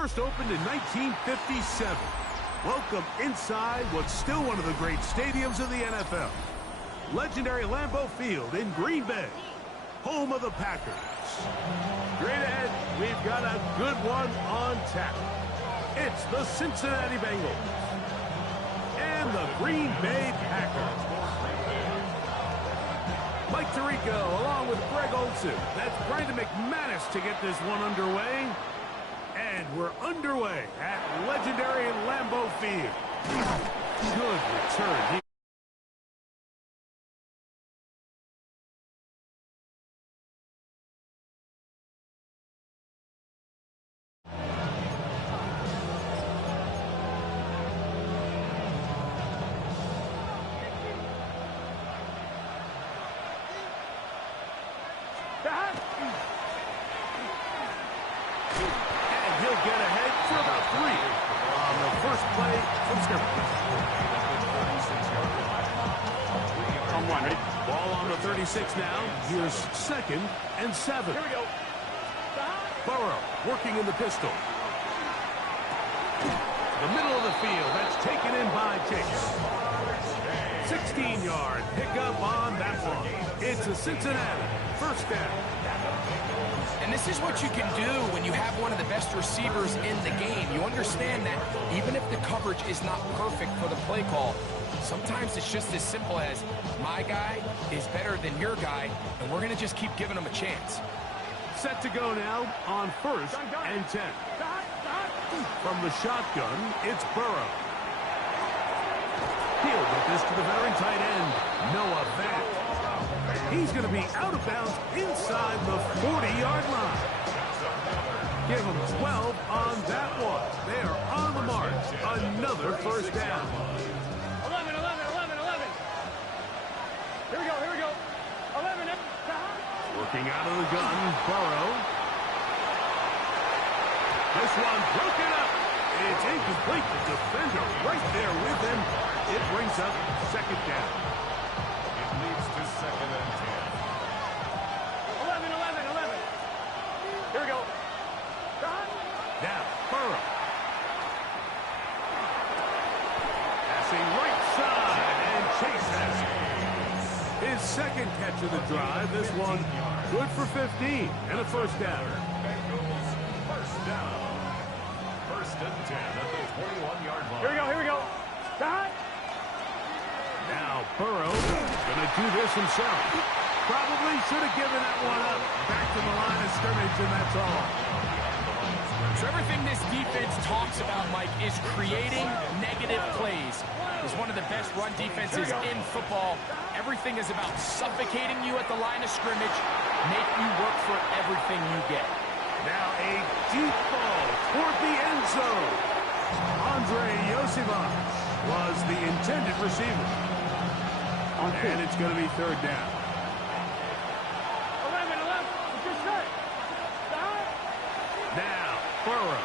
first opened in 1957. Welcome inside what's still one of the great stadiums of the NFL. Legendary Lambeau Field in Green Bay, home of the Packers. Straight ahead, we've got a good one on tap. It's the Cincinnati Bengals and the Green Bay Packers. Mike Tirico along with Greg Olson. That's Brandon McManus to get this one underway. And we're underway at legendary Lambeau Field. Good return here. And he'll get ahead for about 3 on the first play from scrimmage. On 1, ready? Ball on the 36 now. Here's 2nd and 7. Here we go. Burrow working in the pistol. The middle of the field. That's taken in by Chase. 16-yard pickup on that one. It's a Cincinnati first down. And this is what you can do when you have one of the best receivers in the game. You understand that even if the coverage is not perfect for the play call, sometimes it's just as simple as my guy is better than your guy, and we're going to just keep giving him a chance. Set to go now on 1st and 10. From the shotgun, it's Burrow. He'll get this to the veteran tight end, Noah Fant. He's going to be out of bounds inside the 40-yard line. Give him 12 on that one. They are on the march. Another first down. 11. Here we go. 11. Working out of the gun, Burrow. This one broken up. It's incomplete. The defender right there with him. It brings up 2nd down. It leads to 2nd and 10. 11. Here we go. Now, Burrow. Passing right side, and Chase has it. His 2nd catch of the drive. This one good for 15 and a first down. Bengals first down. 1st and 10 at the 21-yard line. Here we go. Now Burrow going to do this himself. Probably should have given that one up. Back to the line of scrimmage, and that's all. So everything this defense talks about, Mike, is creating negative plays. It's one of the best run defenses in football. Everything is about suffocating you at the line of scrimmage, make you work for everything you get. Now a deep ball toward the end zone. Andre Yosivach was the intended receiver. And it's going to be 3rd down. 11. Just set. Now, Burrow.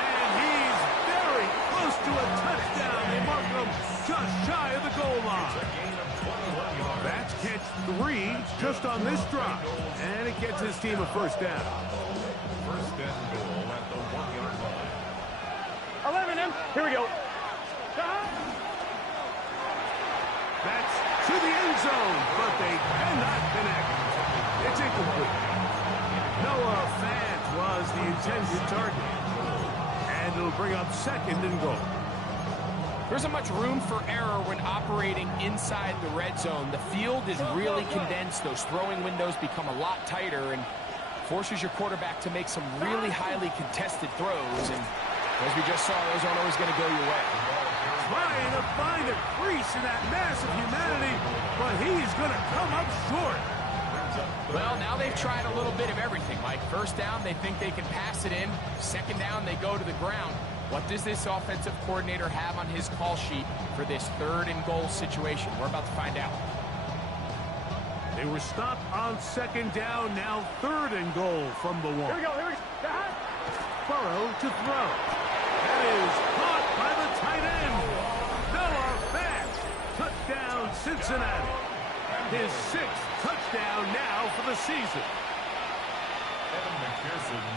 And he's very close to a touchdown. They mark him just shy of the goal line. That's catch 3 just on this drive. And it gets his team a first down. 1st and goal at the 1-yard line. 11. Here we go. That's to the end zone, but they cannot connect. It's incomplete. Noah Fant was the intended target. And it'll bring up 2nd and goal. There isn't much room for error when operating inside the red zone. The field is really condensed. Those throwing windows become a lot tighter and forces your quarterback to make some really highly contested throws. And as we just saw, those aren't always going to go your way. Trying to find a crease in that mass of humanity, but he's going to come up short. Well, now they've tried a little bit of everything, Mike. 1st down, they think they can pass it in. 2nd down, they go to the ground. What does this offensive coordinator have on his call sheet for this 3rd and goal situation? We're about to find out. They were stopped on 2nd down, now 3rd and goal from the 1. Here we go. Burrow to throw. That is caught by the tight end. Noah Fant. Touchdown, Cincinnati. His 6th touchdown now for the season. Evan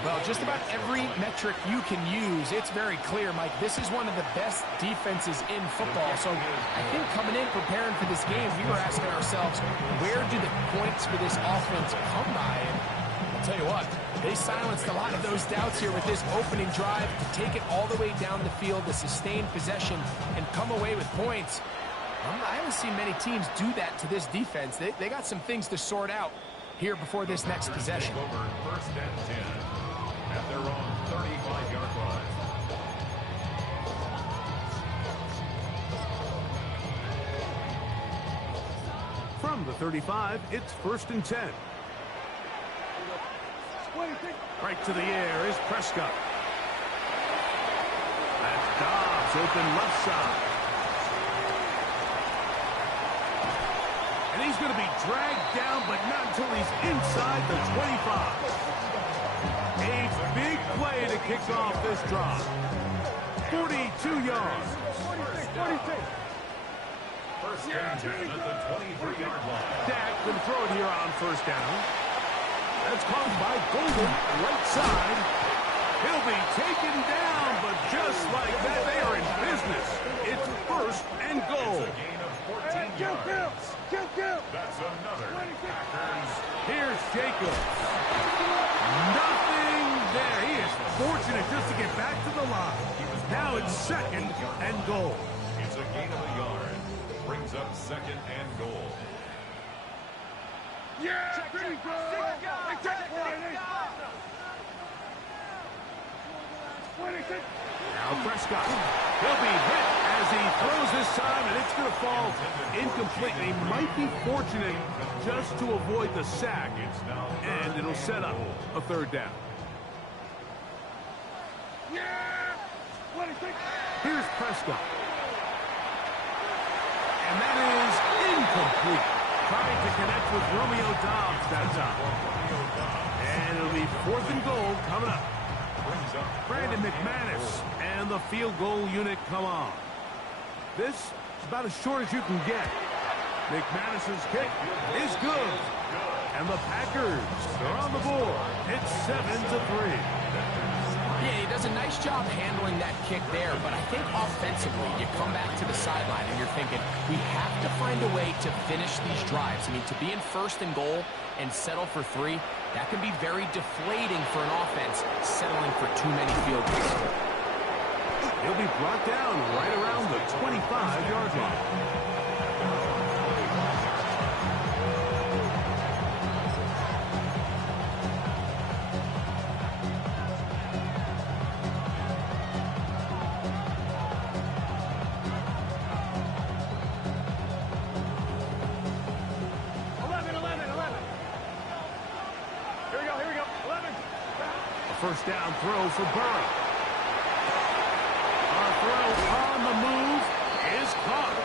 Well, just about every metric you can use, it's very clear, Mike. This is one of the best defenses in football. So I think coming in, preparing for this game, we were asking ourselves, where do the points for this offense come by? And I'll tell you what, they silenced a lot of those doubts here with this opening drive to take it all the way down the field, to sustain possession, and come away with points. I haven't seen many teams do that to this defense. They got some things to sort out here before this next possession. First and 10 at their own 35-yard line. From the 35, it's first and 10. Right to the air is Prescott. That's Dobbs, open left side. And he's going to be dragged down, but not until he's inside the 25. A big play to kick off this drive. 42 yards. 46. First and 10 at the 23-yard line. Dak can throw it here on first down. That's caught by Golden, right side. He'll be taken down, but just like that, they are in business. It's first and goal. It's a gain of 14 yards. That's another Packers. Here's Jacobs. Nothing there. He is fortunate just to get back to the line. Now it's second and goal. It's a gain of a yard. Brings up second and goal. Yeah, pretty good. Now Prescott. He'll be hit as he throws this time, and it's going to fall incomplete. He might be fortunate just to avoid the sack, and it'll set up a third down. Here's Prescott. And that is incomplete. Trying to connect with Romeo Dobbs that time. And it'll be fourth and goal coming up. Brandon McManus and the field goal unit come on. This is about as short as you can get. McManus's kick is good. And the Packers are on the board. It's 7-3. Yeah, he does a nice job handling that kick there, but I think offensively, you come back to the sideline and you're thinking, we have to find a way to finish these drives. I mean, to be in first and goal and settle for 3, that can be very deflating for an offense, settling for too many field goals. He'll be brought down right around the 25-yard line. First down throw for Burrow. Our throw on the move is caught.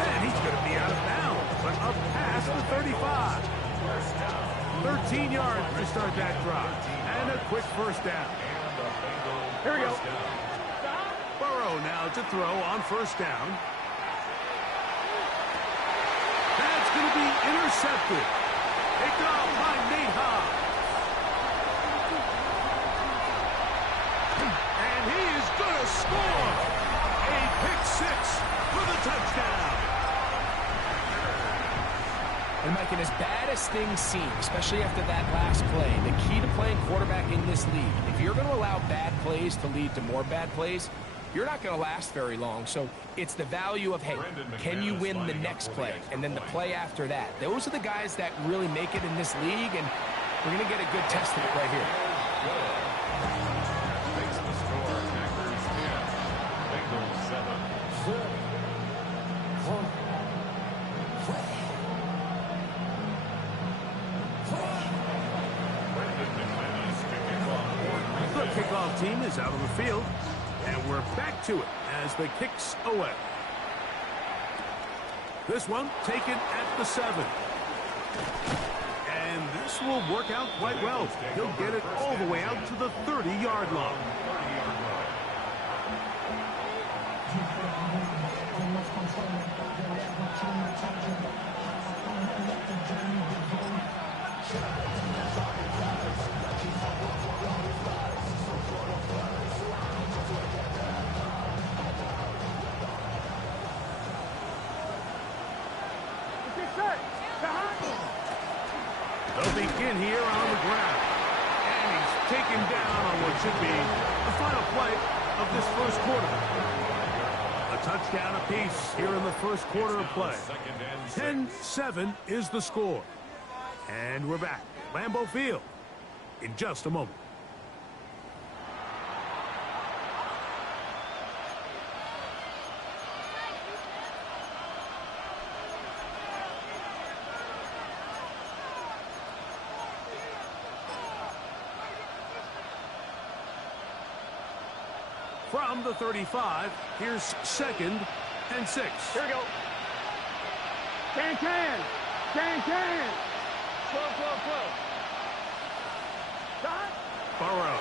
And he's going to be out of bounds, but up past the 35. 13 yards to start that drive. And a quick first down. Here we go. Burrow now to throw on first down. That's going to be intercepted. Picked off by Nate Hobbs. Score! A pick-6 for the touchdown. And Mike, and as bad as things seem, especially after that last play, the key to playing quarterback in this league, if you're going to allow bad plays to lead to more bad plays, you're not going to last very long. So it's the value of, hey, can you win the next play? And then the play after that. Those are the guys that really make it in this league, and we're going to get a good test of it right here. The kickoff team is out on the field, and we're back to it as the kick's away. This one taken at the 7. And this will work out quite well. He'll get it all the way out to the 30-yard line. Get set. They'll begin here on the ground. And he's taken down on what should be the final play of this first quarter. A touchdown apiece here in the first quarter of play. 10-7 is the score. And we're back. Lambeau Field in just a moment. From the 35, here's 2nd and 6. Here we go. Can. Slow. Shot. Burrow.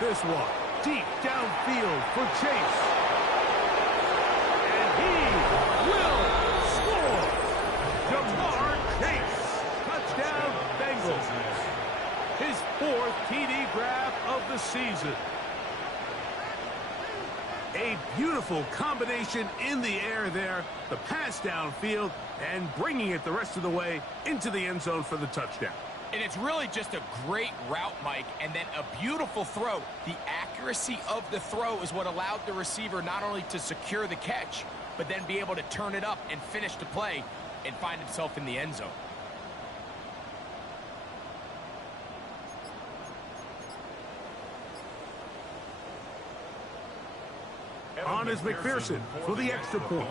This one deep downfield for Chase. And he will score. Jamar Chase. Touchdown Bengals. His 4th TD grab of the season. A beautiful combination in the air there. The pass downfield and bringing it the rest of the way into the end zone for the touchdown. And it's really just a great route, Mike, and then a beautiful throw. The accuracy of the throw is what allowed the receiver not only to secure the catch, but then be able to turn it up and finish the play and find himself in the end zone. On is McPherson for the extra point.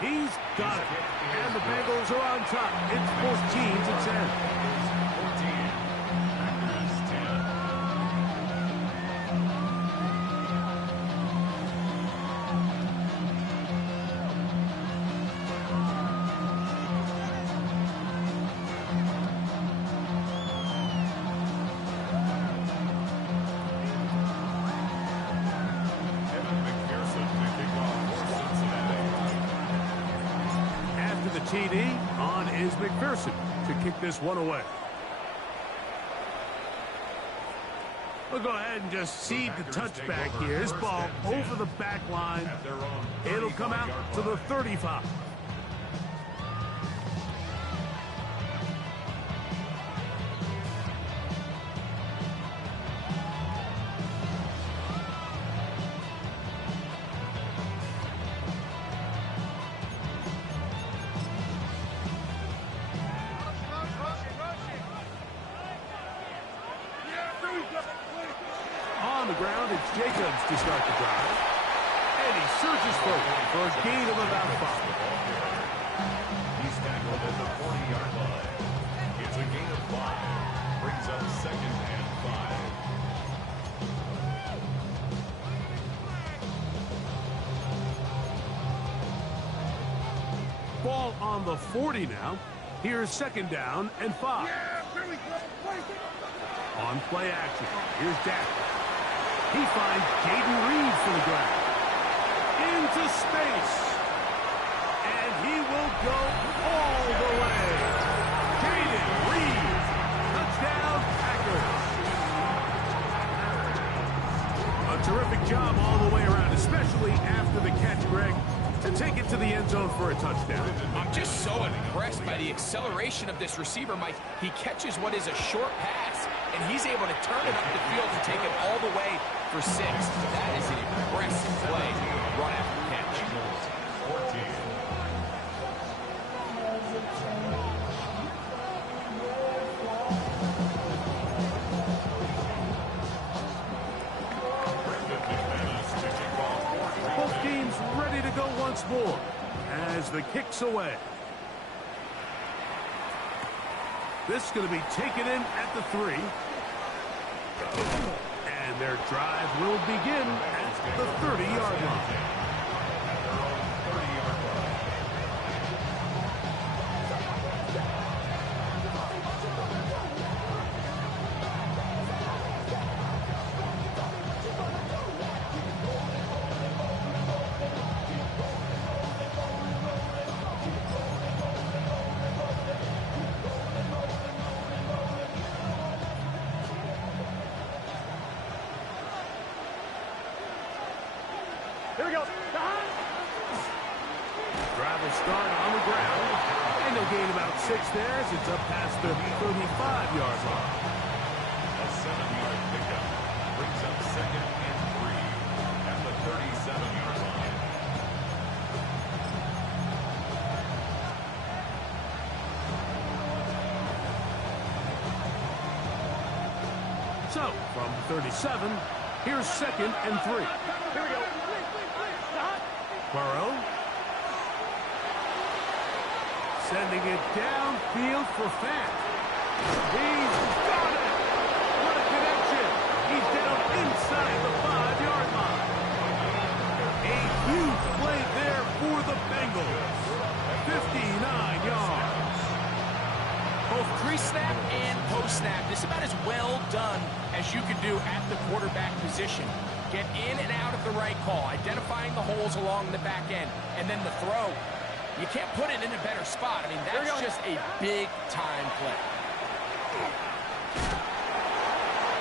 He's got it. And the Bengals are on top. It's 14-10. TD, on is McPherson to kick this one away. We'll go ahead and just seed the touchback here. This ball over the back line. It'll come out to the 35. On the ground, it's Jacobs to start the drive. And he surges forward for a gain of about 5. He's tackled at the 40-yard line. It's a gain of 5. Brings up 2nd and 5. Ball on the 40 now. Here's 2nd down and 5. On play action, here's Dak. He finds Jaden Reed for the grab. Into space. And he will go all the way. Jaden Reed. Touchdown, Packers. A terrific job all the way around, especially after the catch, Greg, to take it to the end zone for a touchdown. I'm just so impressed by the acceleration of this receiver, Mike. He catches what is a short pass, and he's able to turn it up the field to take it all the way for 6. That is an impressive play, run after catch. 14. Both teams ready to go once more as the kick's away. This is going to be taken in at the 3. And their drive will begin at the 30-yard line. Here we go. Drive will start on the ground. And they'll gain about 6 there as it's up past the 35-yard line. A 7-yard pickup brings up second and 3 at the 37-yard line. So, from the 37, here's second and 3. Here we go. Burrow. Sending it downfield for Fat. He's got it! What a connection! He's down inside the 5-yard line. A huge play there for the Bengals. 59 yards. Both pre-snap and post-snap, this is about as well done as you can do at the quarterback position. Get in and out of the right call, identifying the holes along the back end, and then the throw. You can't put it in a better spot. I mean, that's just a big-time play.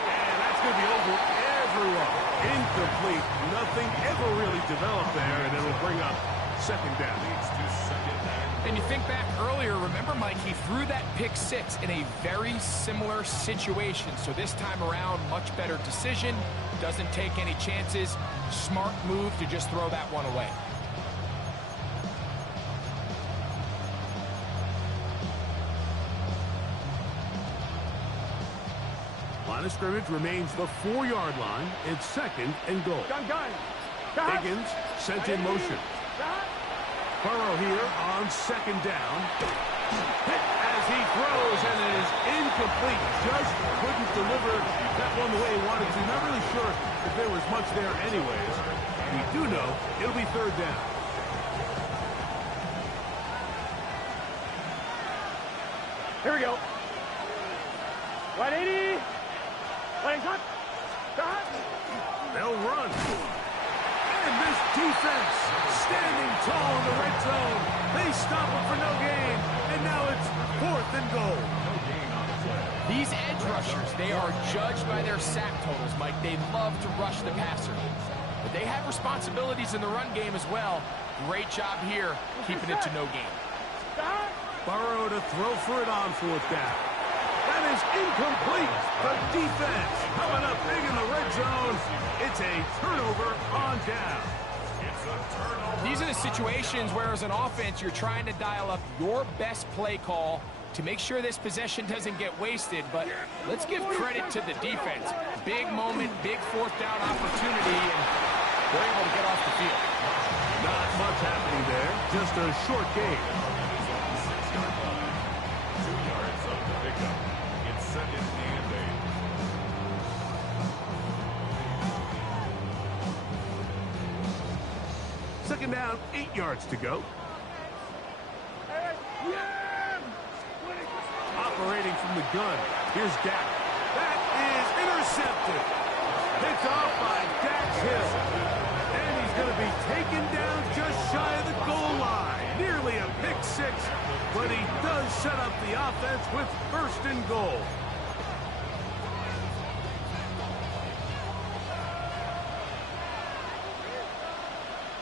And that's going to be over everyone. Incomplete. Nothing ever really developed there, and it'll bring up second down. Leads to second and And you think back earlier, remember, Mike, he threw that pick 6 in a very similar situation. So this time around, much better decision. Doesn't take any chances. Smart move to just throw that one away. Line of scrimmage remains the 4-yard line. It's second and goal. Gun. Higgins sent in motion. Burrow here on second down. Hit as he throws, and it is incomplete. Just couldn't deliver that one the way he wanted to. Not really sure if there was much there anyways. We do know it'll be third down. Here we go. 180. They'll run. And this defense standing tall in the red zone. They stop it for no gain. And now it's fourth and goal. no gain on the play. These edge rushers, they are judged by their sack totals, Mike. They love to rush the passer. But they have responsibilities in the run game as well. Great job here, keeping it to no gain. Burrow to throw for it on fourth down. That is incomplete. The defense coming up big in the red zone. It's a turnover on down. It's a turnover. These are the situations where, as an offense, you're trying to dial up your best play call to make sure this possession doesn't get wasted. But let's give credit to the defense. Big moment, big fourth down opportunity, and they're able to get off the field. Not much happening there. Just a short gain. 6-yard line. 2 yards on the pickup. It's second and 8. Second down, 8 yards to go. Operating from the gun. Here's Dak. That is intercepted. Picked off by Dax Hill. And he's going to be taken down just shy of the goal line. Nearly a pick 6, but he does set up the offense with first and goal.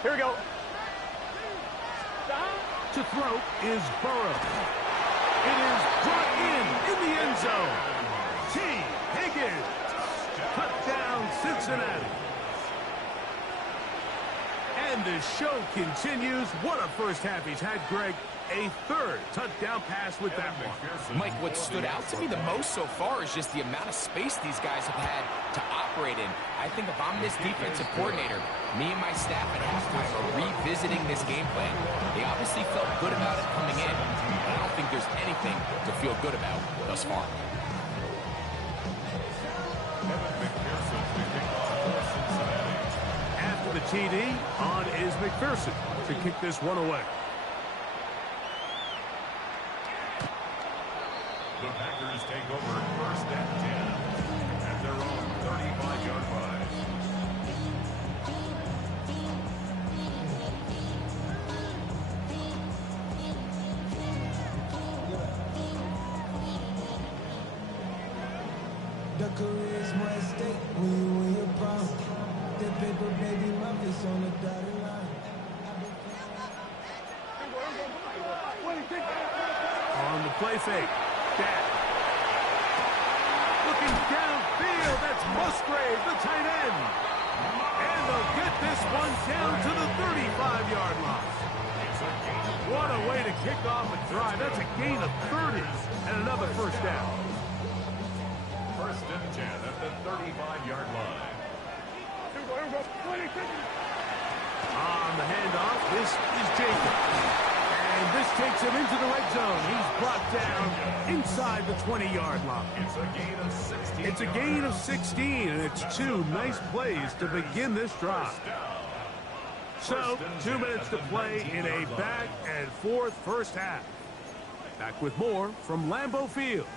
Here we go. To throw is Burrow. It is brought in the end zone. T. Higgins. Touchdown, Cincinnati. And the show continues. What a first half he's had, Greg. A third touchdown pass with that one. Mike, what stood out to me the most so far is just the amount of space these guys have had to operate in. I think if I'm this defensive coordinator, me and my staff at halftime are revisiting this game plan. They obviously felt good about it coming in, but I don't think there's anything to feel good about thus far. After the TD, on is McPherson to kick this one away. The Packers take over first and 10 at their own 35-yard line. The career's more at stake when you win your prime. That paper, baby, my face on the dotted fake. Down. Looking downfield. That's Musgrave, the tight end. And they'll get this one down to the 35-yard line. What a way to kick off a drive. That's a gain of 30 and another first down. First and 10 at the 35-yard line. Here we go. 20 seconds. On the handoff, this is Jacob. And this takes him into the red zone. He's brought down inside the 20-yard line. It's a gain of 16. It's a gain of 16, and it's two nice plays to begin this drive. So, 2 minutes to play in a back-and-forth first half. Back with more from Lambeau Field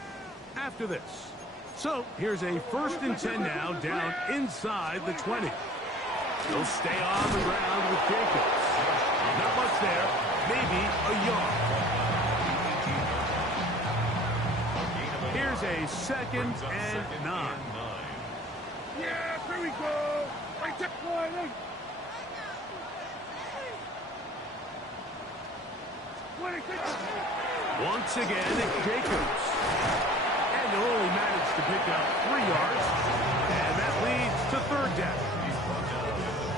after this. So, here's a 1st and 10 now down inside the 20. He'll stay on the ground with Jacobs. Not much there. Maybe a yard. Here's a 2nd and 9. Yeah, here we go. Right check line. 26. Once again, it's Jacobs. And he'll only manage to pick up 3 yards. And that leads to 3rd down.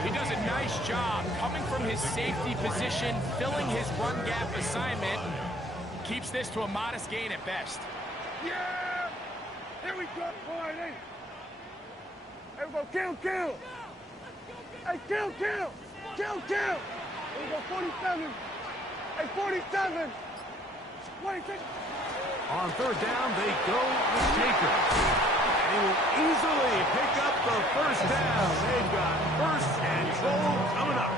He does a nice job coming from his safety position, filling his run gap assignment. Keeps this to a modest gain at best. Yeah! Here we go. Line 8. Here we go. Kill. Hey, kill. Here we go. 47. Hey, 47. 26. On 3rd down, they go with Jacobs. They will easily pick up the 1st down. They've got 1st and goal coming up.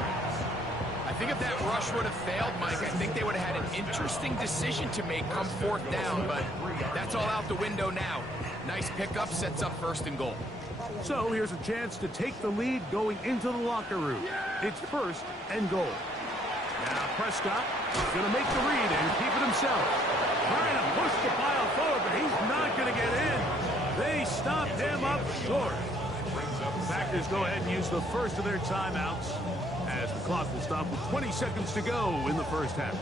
I think if that rush would have failed, Mike, I think they would have had an interesting decision to make come 4th down, but that's all out the window now. Nice pickup, sets up 1st and goal. So here's a chance to take the lead going into the locker room. It's 1st and goal. Now Prescott is going to make the read and keep it himself. Trying to push the pile forward, but he's not going to get in. They stopped him up short. Packers go ahead and use the first of their timeouts as the clock will stop with 20 seconds to go in the first half.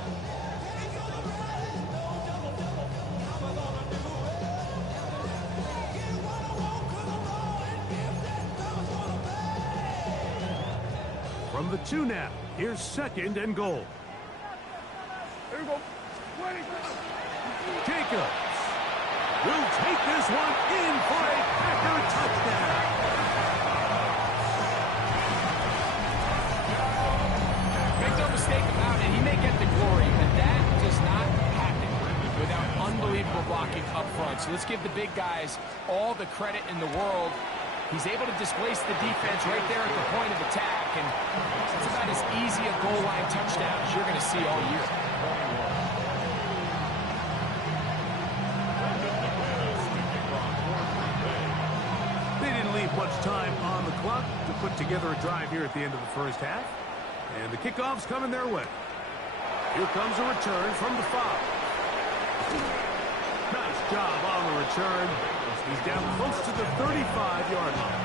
From the 2 now, here's 2nd and goal. Here we go. 20. Jacobs will take this one in for a Packer touchdown. Make no mistake about it, he may get the glory, but that does not happen without unbelievable blocking up front. So let's give the big guys all the credit in the world. He's able to displace the defense right there at the point of attack, and it's about as easy a goal line touchdown as you're going to see all year. They didn't leave much time on the clock to put together a drive here at the end of the first half, and the kickoff's coming their way. Here comes a return from the 5. Nice job on the return. He's down close to the 35-yard line.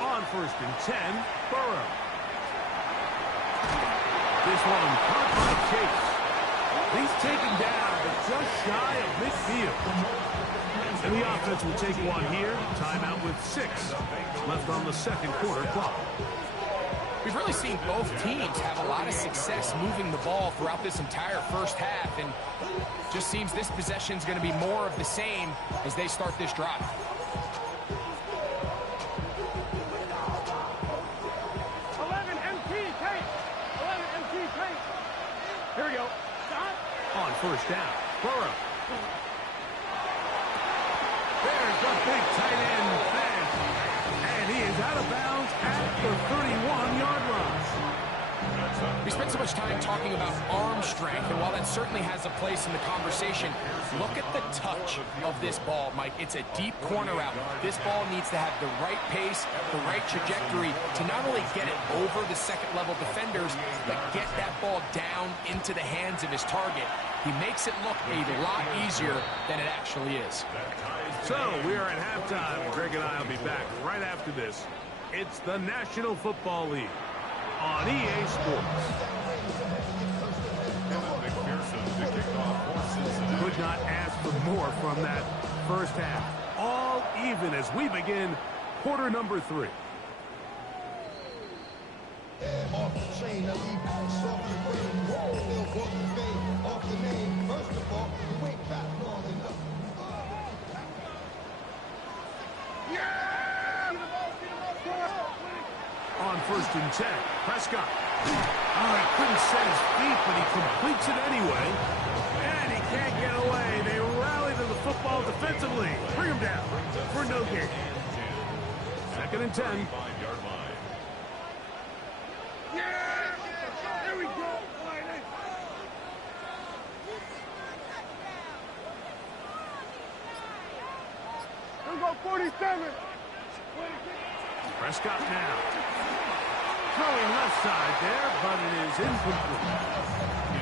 On 1st and 10, Burrow. This one caught by Chase. He's taken down, but just shy of midfield. And the offense will take one here. Timeout with 6 left on the 2nd quarter clock. We've really seen both teams have a lot of success moving the ball throughout this entire first half, and just seems this possession's going to be more of the same as they start this drive. Here we go. On 1st down, Burrow. There's the big tight end pass. And he is out of bounds at the 31-yard line. That's a We spent so much time talking about arm strength, and while that certainly has a place in the conversation, look at the touch of this ball, Mike. It's a deep corner out. This ball needs to have the right pace, the right trajectory to not only get it over the second-level defenders, but get that ball down into the hands of his target. He makes it look a lot easier than it actually is. So we are at halftime, and Greg and I will be back right after this. It's the National Football League on EA Sports. Could not ask for more from that first half. All even as we begin quarter number 3. Off the chain, I leave soft the brain. Still walk the fade off the name. First of all, you ain't back long enough. On 1st and 10, Prescott. Oh, he couldn't set his feet, but he completes it anyway. And he can't get away. They rally to the football defensively. Bring him down for no gain. 2nd and 10. There we go. Here we go, 47. Prescott now. Throwing left side there, but it is incomplete.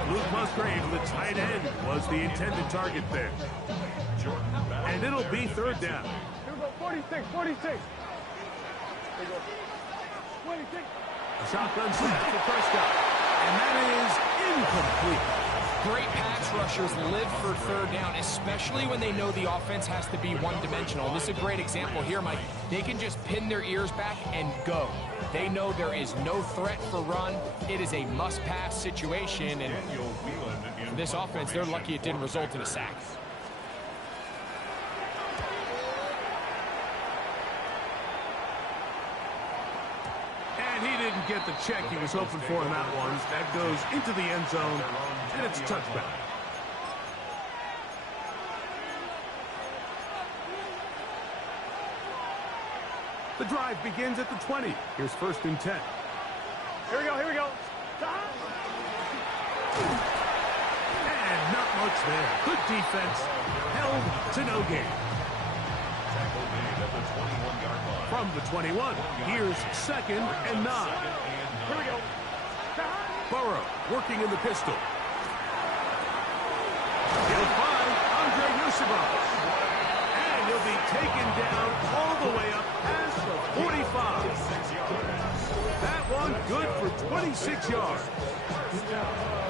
Luke Musgrave, the tight end, was the intended target there. And it'll be 3rd down. Here we go, 46, 46. Here we go. 26. A shotgun snap for Prescott. And that is incomplete. Great pass rushers live for 3rd down, especially when they know the offense has to be one-dimensional. And this is a great example here, Mike. They can just pin their ears back and go. They know there is no threat for run. It is a must-pass situation, and for this offense, they're lucky it didn't result in a sack. And he didn't get the check he was hoping for in that one. That goes into the end zone, and it's a touchback. The drive begins at the 20. Here's 1st and 10. Here we go, here we go. And not much there. Good defense. Held to no gain. From the 21, here's 2nd and 9. Here we go. Burrow working in the pistol. He'll find Andre Yusufov. And he'll be taken down all the way up past the 45. That one good for 26 yards.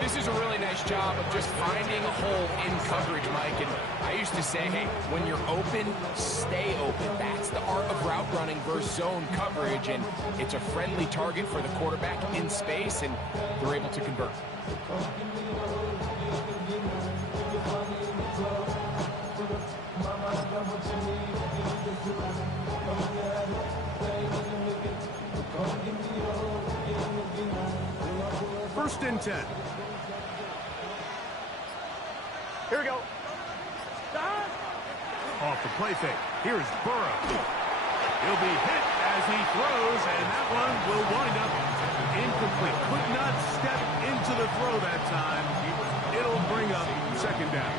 This is a really nice job of just finding a hole in coverage, Mike. And I used to say, hey, when you're open, stay open. That's the art of route running versus zone coverage. And it's a friendly target for the quarterback in space, and they're able to convert. First and 10. Here we go. Off the play fake. Here's Burrow. He'll be hit as he throws, and that one will wind up incomplete. Could not step into the throw that time. It'll bring up 2nd down.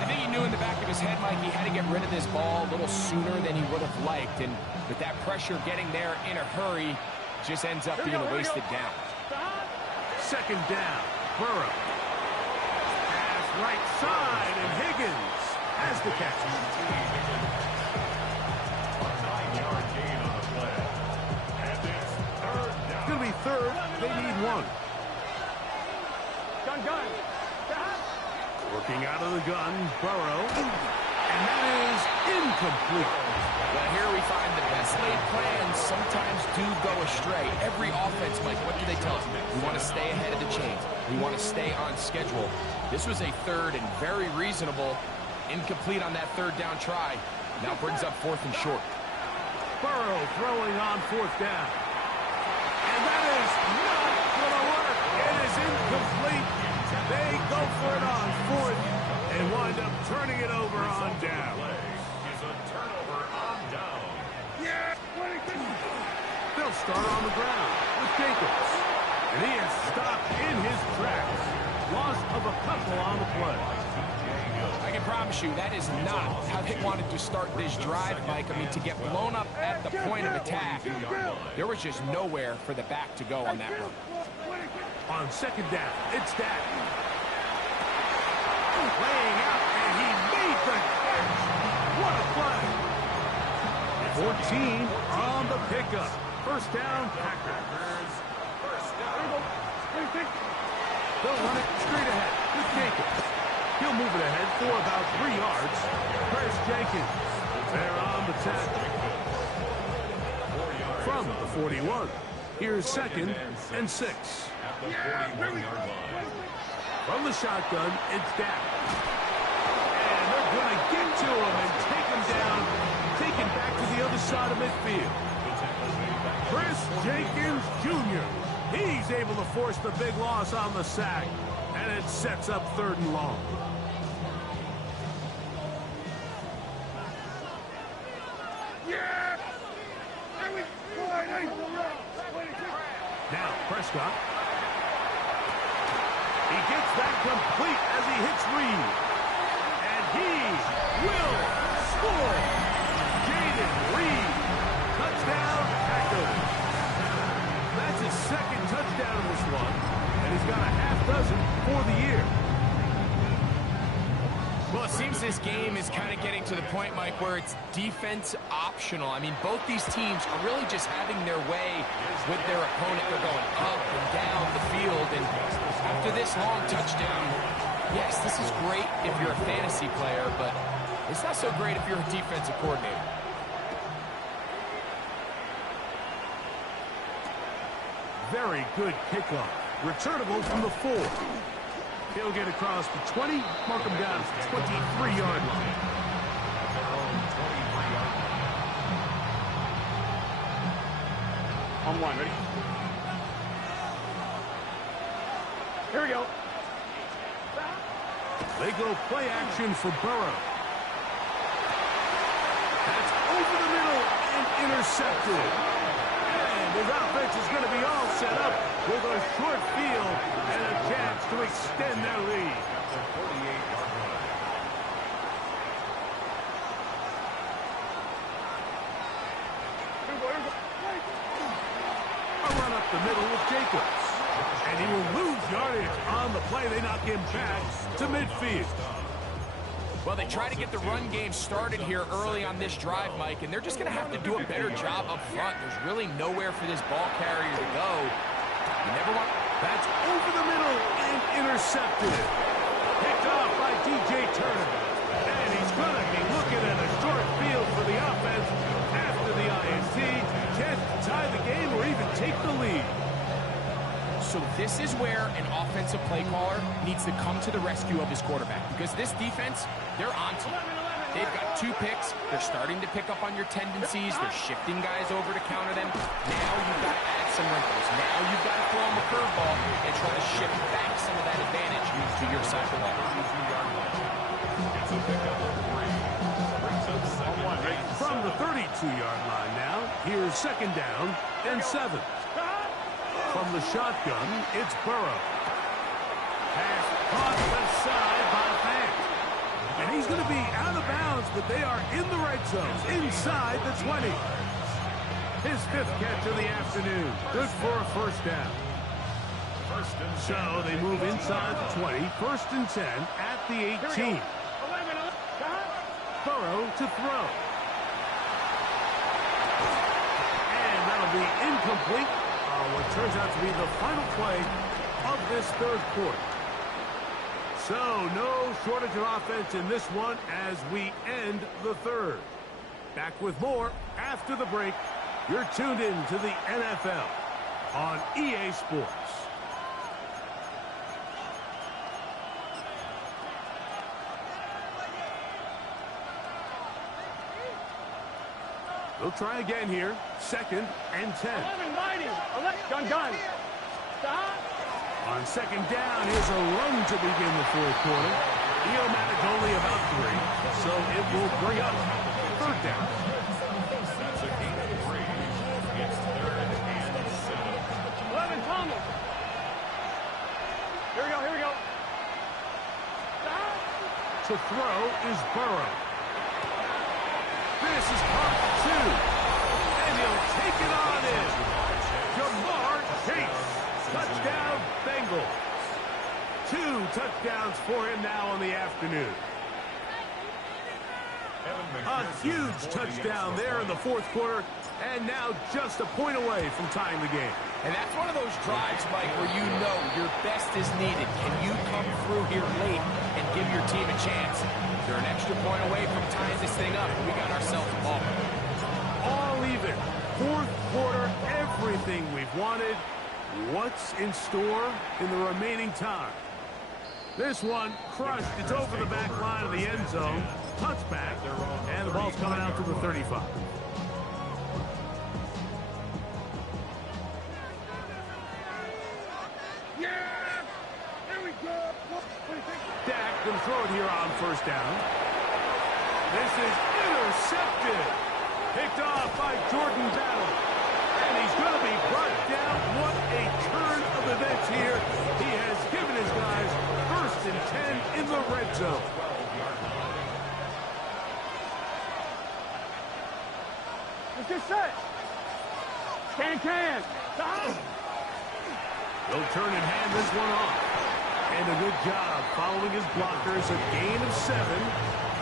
I think he knew in the back of his head, Mike, he had to get rid of this ball a little sooner than he would have liked. And with that pressure getting there in a hurry, just ends up being a wasted down. 2nd down. Burrow. Pass right side, and Higgins has the catch. A 9-yard gain on the play. And it's 3rd down. It's going to be 3rd. They need 1. Gun. Working out of the gun, Burrow. And that is incomplete. Well, here we find the best laid plans sometimes do go astray. Every offense, Mike, what do they tell us? We want to stay ahead of the chains. We want to stay on schedule. This was a 3rd and very reasonable. Incomplete on that 3rd down try. Now brings up 4th and short. Burrow throwing on 4th down. And that is not going to work. It is incomplete. They go for it on 4th and wind up turning it over on down. Is a turnover on down. Yeah, 26. They'll start on the ground with Jacobs. And he is stopped in his tracks. Loss of a couple on the play. I can promise you that is not how they wanted to start this drive, Mike. I mean, to get blown up at the point of attack, there was just nowhere for the back to go on that run. On second down, it's Dak. Laying out, and he made the catch. What a play. 14 on the pickup. First down, Packers. They'll run it straight ahead with Jenkins. He'll move it ahead for about 3 yards. Chris Jenkins. They're on the tackle. From the 41. Here's second and 6. From the shotgun, it's Dak. And they're going to get to him and take him down. Take him back to the other side of midfield. Chris Jenkins Jr. He's able to force the big loss on the sack. And it sets up 3rd and long. Now, Prescott. He gets that complete as he hits Reed. And he will score. Jaden Reed. Touchdown, Packers. That's his 2nd touchdown in this one. And he's got a half dozen for the year. Well, it seems this game is kind of getting to the point, Mike, where it's defense optional. I mean, both these teams are really just having their way with their opponent. They're going up and down the field. And after this long touchdown, yes, this is great if you're a fantasy player, but it's not so great if you're a defensive coordinator. Very good kickoff. Returnable from the 4. He'll get across the 20, mark him down at the 23-yard line. On 1, ready? Here we go. They go play action for Burrow. That's over the middle and intercepted. And his offense is going to be all set up with a short field and a chance to extend their lead. A run up the middle with Jacobs. And he will lose yardage on the play. They knock him back to midfield. Well, they try to get the run game started here early on this drive, Mike, and they're just going to have to do a better job up front. There's really nowhere for this ball carrier to go. You never want... That's over the middle and intercepted. Picked off by DJ Turner. And he's going to be looking at a short field for the offense after the INT. Can't tie the game or even take the lead. So this is where an offensive play caller needs to come to the rescue of his quarterback, because this defense, they're on to you. They've got 2 picks. They're starting to pick up on your tendencies. They're shifting guys over to counter them. Now you've got to add some wrinkles. Now you've got to throw them a curveball and try to shift back some of that advantage to your side of the ball. From the 32-yard line now, here's second down and 7. From the shotgun, it's Burrow. Pass caught inside by Fant. And he's going to be out of bounds, but they are in the red zone, inside the 20. His 5th catch of the afternoon. Good for a first down. So they move inside the 20, 1st and 10 at the 18. Burrow to throw. And that'll be incomplete. What turns out to be the final play of this 3rd quarter. So no shortage of offense in this one as we end the 3rd. Back with more after the break. You're tuned in to the NFL on EA Sports. They'll try again here. 2nd and 10. Gun. Stop. On second down, here's a run to begin the 4th quarter. He'll manage only about 3, so it will bring up 3rd down. That's a gain of 3. It's 3rd and 7. 11, Thomas. To throw is Burrow. This is caught 2. And he'll take it on in. Jamar Chase. Touchdown, Bengals. 2 touchdowns for him now on the afternoon. A huge touchdown there in the fourth quarter, and now just a point away from tying the game. And that's one of those drives, Mike, where you know your best is needed. Can you come through here late and give your team a chance? They're an extra point away from tying this thing up. We got ourselves a ball. All even. Fourth quarter, everything we've wanted. What's in store in the remaining time? This one crushed. It's over the back line of the end zone. Touchback, and the ball's coming out to the 35. Yeah! Here we go! What do you think? Dak going to throw it here on first down. This is intercepted. Picked off by Jordan Battle. And he's going to be brought down. What a turn of events here. He has given his guys 1st and 10 in the red zone. Let's get set! Can! He'll turn and hand this one off. And a good job following his blockers. A gain of 7.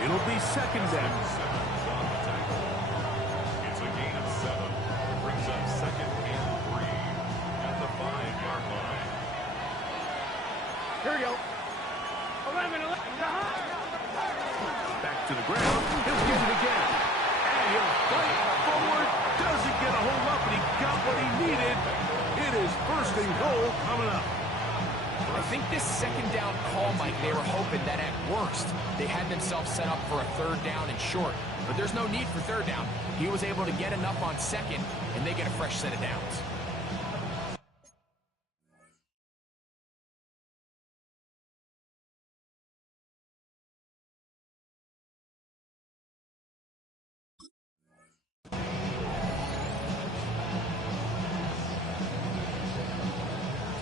It'll be 2nd down. It's a gain of 7. Brings up 2nd and 3 at the 5-yard line. Here we go. 11. Back to the ground. He'll use it again. And he'll fight forward. Doesn't get a hold up, and he got what he needed. It is 1st and goal coming up. I think this 2nd down call, Mike, they were hoping that at worst they had themselves set up for a 3rd down and short. But there's no need for 3rd down. He was able to get enough on 2nd, and they get a fresh set of downs.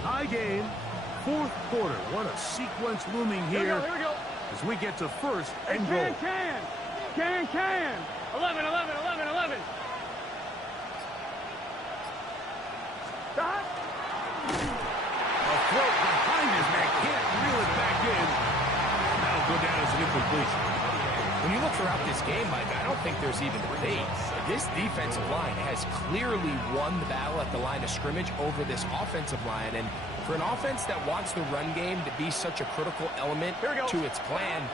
Tie game, 4th quarter. What a sequence looming here Here we go. as we get to 1st and Can! goal. 11. Stop! A throw behind his man. Can't reel it back in. That'll go down as an incompletion. When you look throughout this game, Mike, I don't think there's even debate. This defensive line has clearly won the battle at the line of scrimmage over this offensive line. And for an offense that wants the run game to be such a critical element to its plan,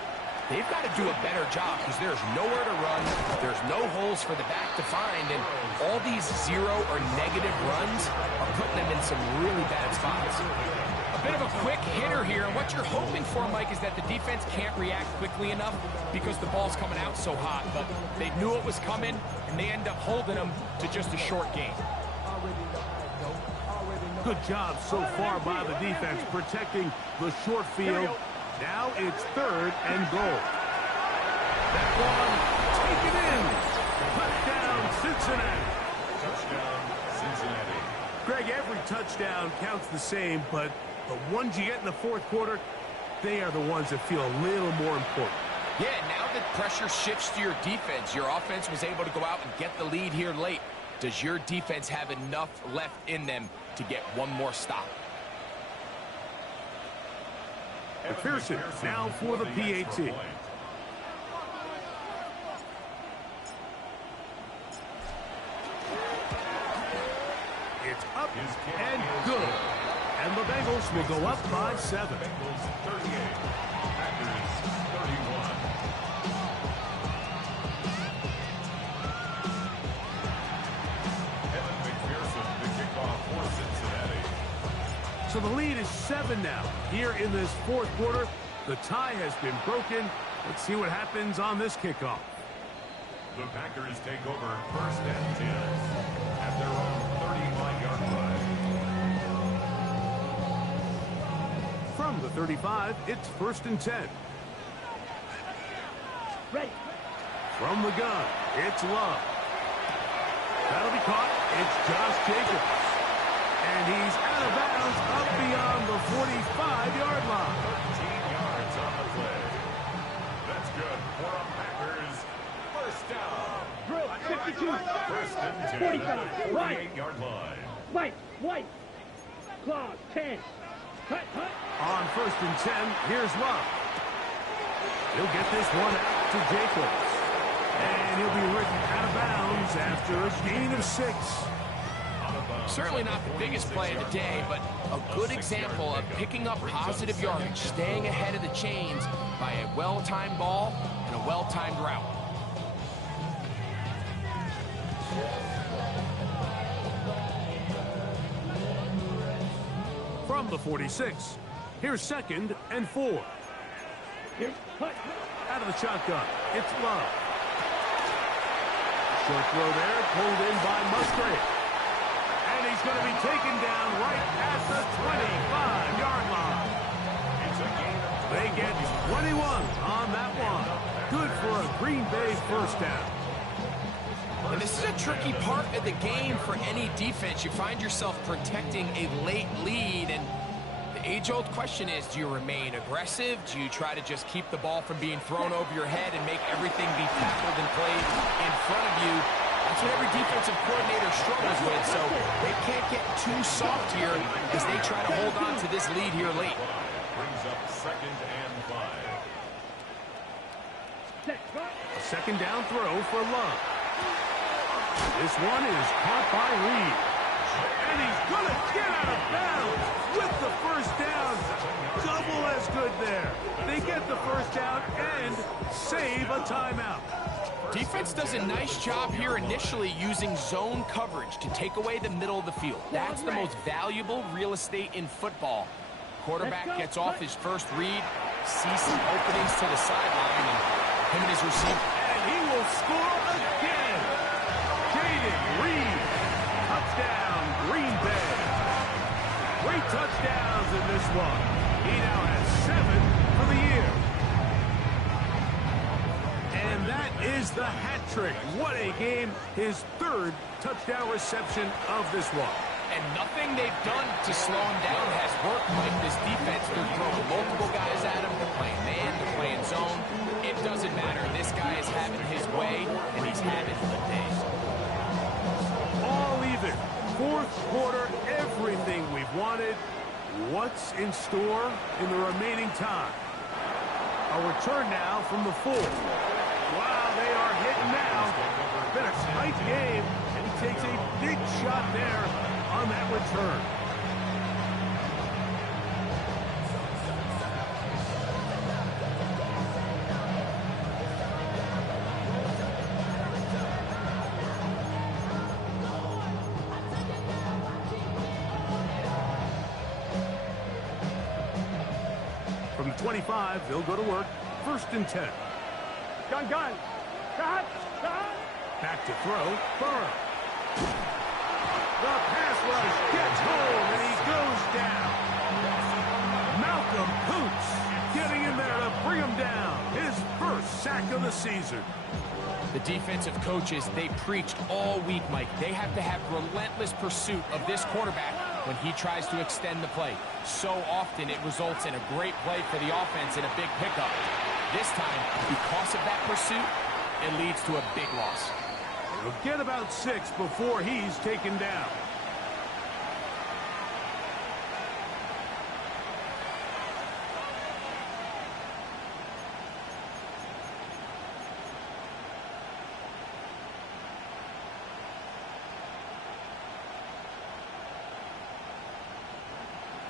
they've got to do a better job because there's nowhere to run. There's no holes for the back to find. And all these 0 or negative runs are putting them in some really bad spots. A bit of a quick hitter here, and what you're hoping for, Mike, is that the defense can't react quickly enough because the ball's coming out so hot. But they knew it was coming, and they end up holding them to just a short game. Good job so far by the defense protecting the short field. Now it's 3rd and goal. That one, take it in. Touchdown, Cincinnati. Touchdown, Cincinnati. Greg, every touchdown counts the same, but the ones you get in the 4th quarter, they are the ones that feel a little more important. Yeah, now that pressure shifts to your defense, your offense was able to go out and get the lead here late. Does your defense have enough left in them to get one more stop? McPherson now for the PAT. It's up and good. And the Bengals will go up by 7. Bengals 38, Packers 31. Evan McPherson, the kickoff for Cincinnati. So the lead is 7 now. Here in this 4th quarter, the tie has been broken. Let's see what happens on this kickoff. The Packers take over 1st and 10 at their own 35-yard line. From the 35, it's 1st and 10. Ready. From the gun, it's Love. That'll be caught. It's Josh Jacobs. And he's out of bounds up beyond the 45-yard line. 13 yards on the play. The Right. 48-yard line. White. Claw, 10. Cut. On 1st and 10, here's Love. He'll get this one out to Jacobs. And he'll be written out of bounds after a gain of 6. Certainly not the biggest play of the day, but a good example of picking up positive yardage, staying ahead of the chains by a well-timed ball and a well-timed route. From the 46, here's 2nd and 4. Out of the shotgun, it's Love. Short throw there, pulled in by Musgrave. And he's going to be taken down right at the 25-yard line. They get 21 on that one. Good for a Green Bay first down. And this is a tricky part of the game for any defense. You find yourself protecting a late lead, and the age-old question is, do you remain aggressive? Do you try to just keep the ball from being thrown over your head and make everything be tackled and played in front of you? That's what every defensive coordinator struggles with, so they can't get too soft here as they try to hold on to this lead here late. Brings up 2nd and 5. A 2nd down throw for Love. This one is caught by Reed. And he's going to get out of bounds with the first down. Double as good there. They get the first down and save a timeout. Defense does a nice job here initially using zone coverage to take away the middle of the field. That's the most valuable real estate in football. Quarterback gets off his first read, sees some openings to the sideline, and him and his receiver. And he will score again. Jaden Reed. Touchdown, Green Bay. 3 touchdowns in this one. He now has 7 for the year. And that is the hat trick. What a game. His 3rd touchdown reception of this one. And nothing they've done to slow him down has worked like this defense. They're throwing multiple guys at him. They're playing man, they're playing zone. It doesn't matter. This guy is having his way, and he's having good days. All even. 4th quarter, everything we've wanted. What's in store in the remaining time? A return now from the 4. Wow, they are hitting now. Been a tight game, and he takes a big shot there on that return. From the 25, they'll go to work. 1st and 10. Gun. Cut. Back to throw. Burrow. The pass rush gets home, and he goes down. Malcolm Poots getting in there to bring him down. His 1st sack of the season. The defensive coaches, they preached all week, Mike. They have to have relentless pursuit of this quarterback when he tries to extend the play. So often it results in a great play for the offense and a big pickup. This time, because of that pursuit, it leads to a big loss. He'll get about 6 before he's taken down.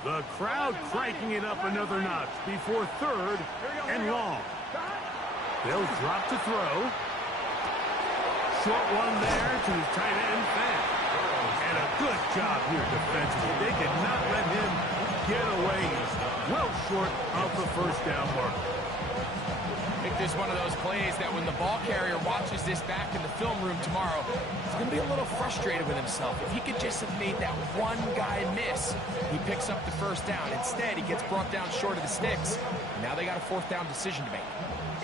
The crowd cranking it up another notch before 3rd and long. They'll drop to throw. Short one there to his tight end, Fan. And a good job here defensively. They did not let him get away. Well short of the first down mark. I think this is one of those plays that when the ball carrier watches this back in the film room tomorrow, he's going to be a little frustrated with himself. If he could just have made that one guy miss, he picks up the first down. Instead, he gets brought down short of the sticks. Now they got a 4th down decision to make.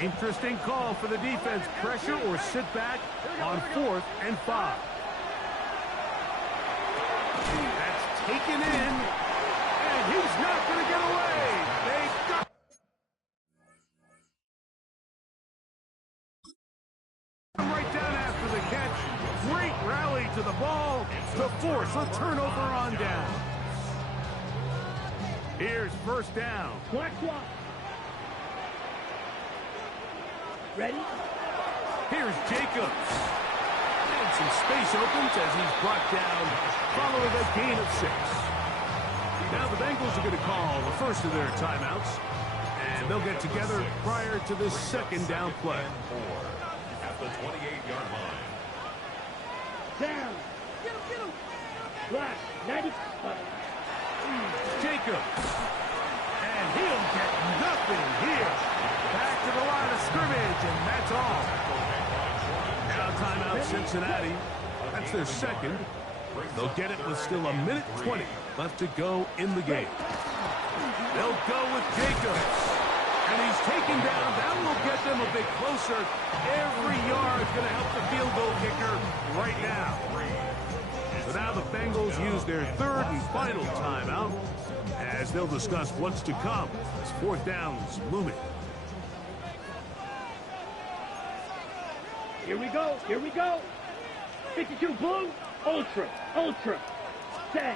Interesting call for the defense. Pressure or sit back on 4th and 5. That's taken in, and he's not going to get away. They got him right down after the catch. Great rally to the the ball to force a turnover on down. Here's first down. Clock. Ready? Here's Jacobs. And some space opens as he's brought down following a gain of 6. Now the Bengals are going to call the first of their timeouts. And they'll get together prior to this second down play. At the 28-yard line. Down. Get him. Black. 90. Jacobs. And he'll get nothing here. Back to the line of scrimmage, and that's all. Now timeout Cincinnati. That's their second. They'll get it with still 1:20 left to go in the game. They'll go with Jacobs. And he's taken down. That will get them a bit closer. Every yard's going to help the field goal kicker right now. So now the Bengals use their third and final timeout as they'll discuss what's to come as fourth down's looming. Here we go. 52 blue. Ultra. Set.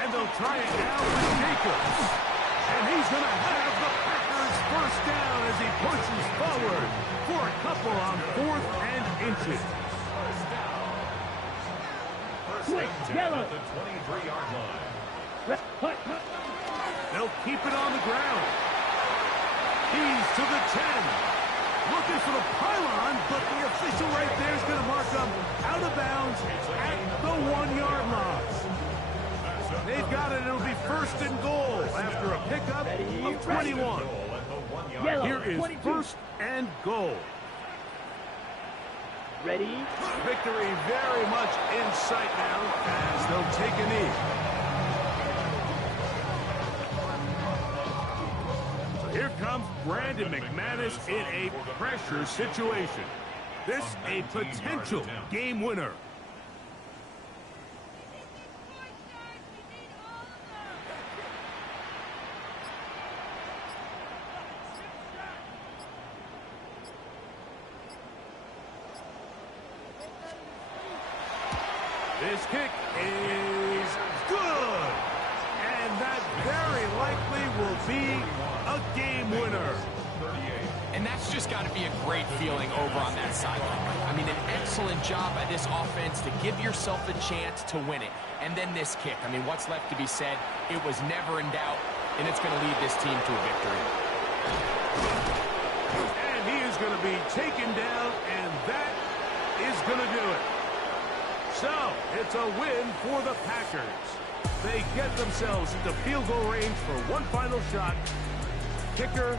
And they'll try it now with Jacobs. And he's going to have the Packers first down as he pushes forward for a couple on 4th and inches. Quick, yellow. At the 23-yard line. Hut. They'll keep it on the ground. He's to the 10. Looking for the pylon, but the official right there is going to mark them out of bounds at the 1-yard line. They've got it. It'll be first and goal after a pickup of 21. Yellow. Here is 22. first and goal. Ready? Victory very much in sight now as they'll take a knee. So here comes Brandon McManus in a pressure situation. This a potential game winner. This kick is good. And that very likely will be a game winner. And that's just got to be a great feeling over on that sideline. I mean, an excellent job by this offense to give yourself a chance to win it. And then this kick. I mean, what's left to be said? It was never in doubt, and it's going to lead this team to a victory. And he is going to be taken down, and that is going to do it. So, it's a win for the Packers. They get themselves into field goal range for one final shot. Kicker